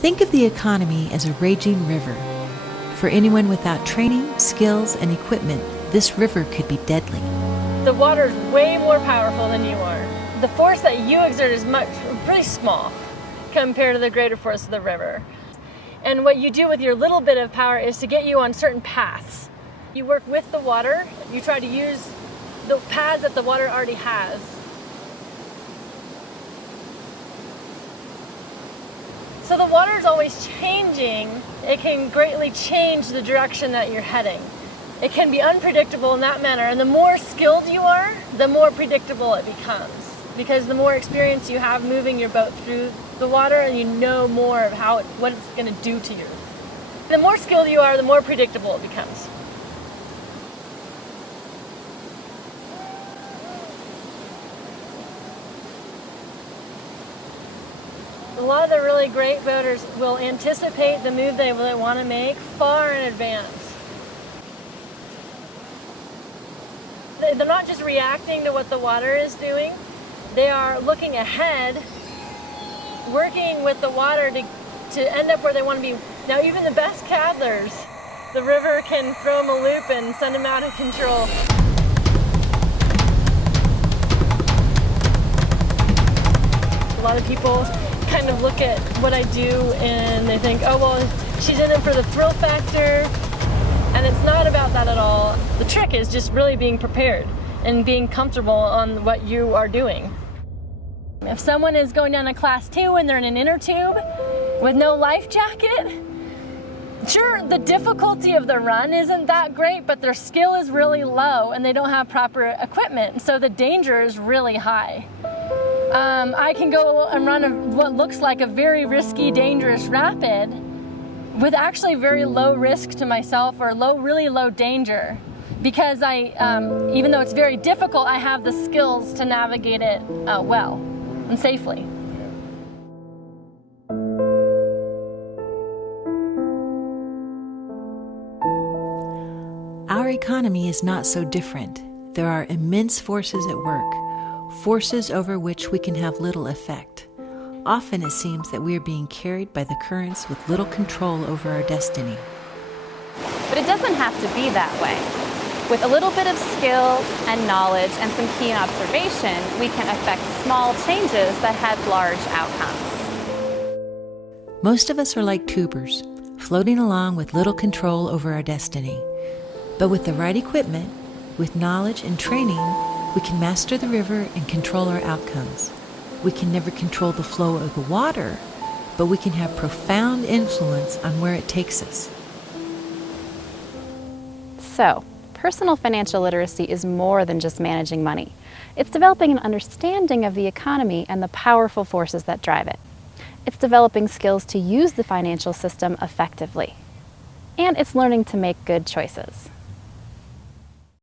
Think of the economy as a raging river. For anyone without training, skills, and equipment, this river could be deadly. The water is way more powerful than you are. The force that you exert is really small compared to the greater force of the river. And what you do with your little bit of power is to get you on certain paths. You work with the water, you try to use the paths that the water already has. So the water is always changing. It can greatly change the direction that you're heading. It can be unpredictable in that manner, and the more skilled you are, the more predictable it becomes. Because the more experience you have moving your boat through the water, and you know more of what it's going to do to you. The more skilled you are, the more predictable it becomes. A lot of the really great boaters will anticipate the move they want to make far in advance. They're not just reacting to what the water is doing, they are looking ahead, working with the water to end up where they want to be. Now, even the best paddlers, the river can throw them a loop and send them out of control. A lot of people kind of look at what I do and they think, oh, well, she's in it for the thrill factor. And it's not about that at all. The trick is just really being prepared and being comfortable on what you are doing. If someone is going down a class 2 and they're in an inner tube with no life jacket, sure, the difficulty of the run isn't that great, but their skill is really low and they don't have proper equipment, so the danger is really high. I can go and run what looks like a very risky, dangerous rapid with actually very low risk to myself or really low danger, because even though it's very difficult, I have the skills to navigate it well and safely. Our economy is not so different. There are immense forces at work, forces over which we can have little effect. Often it seems that we are being carried by the currents with little control over our destiny. But it doesn't have to be that way. With a little bit of skill and knowledge and some keen observation, we can affect small changes that have large outcomes. Most of us are like tubers, floating along with little control over our destiny. But with the right equipment, with knowledge and training, we can master the river and control our outcomes. We can never control the flow of the water, but we can have profound influence on where it takes us. So, personal financial literacy is more than just managing money. It's developing an understanding of the economy and the powerful forces that drive it. It's developing skills to use the financial system effectively. And it's learning to make good choices.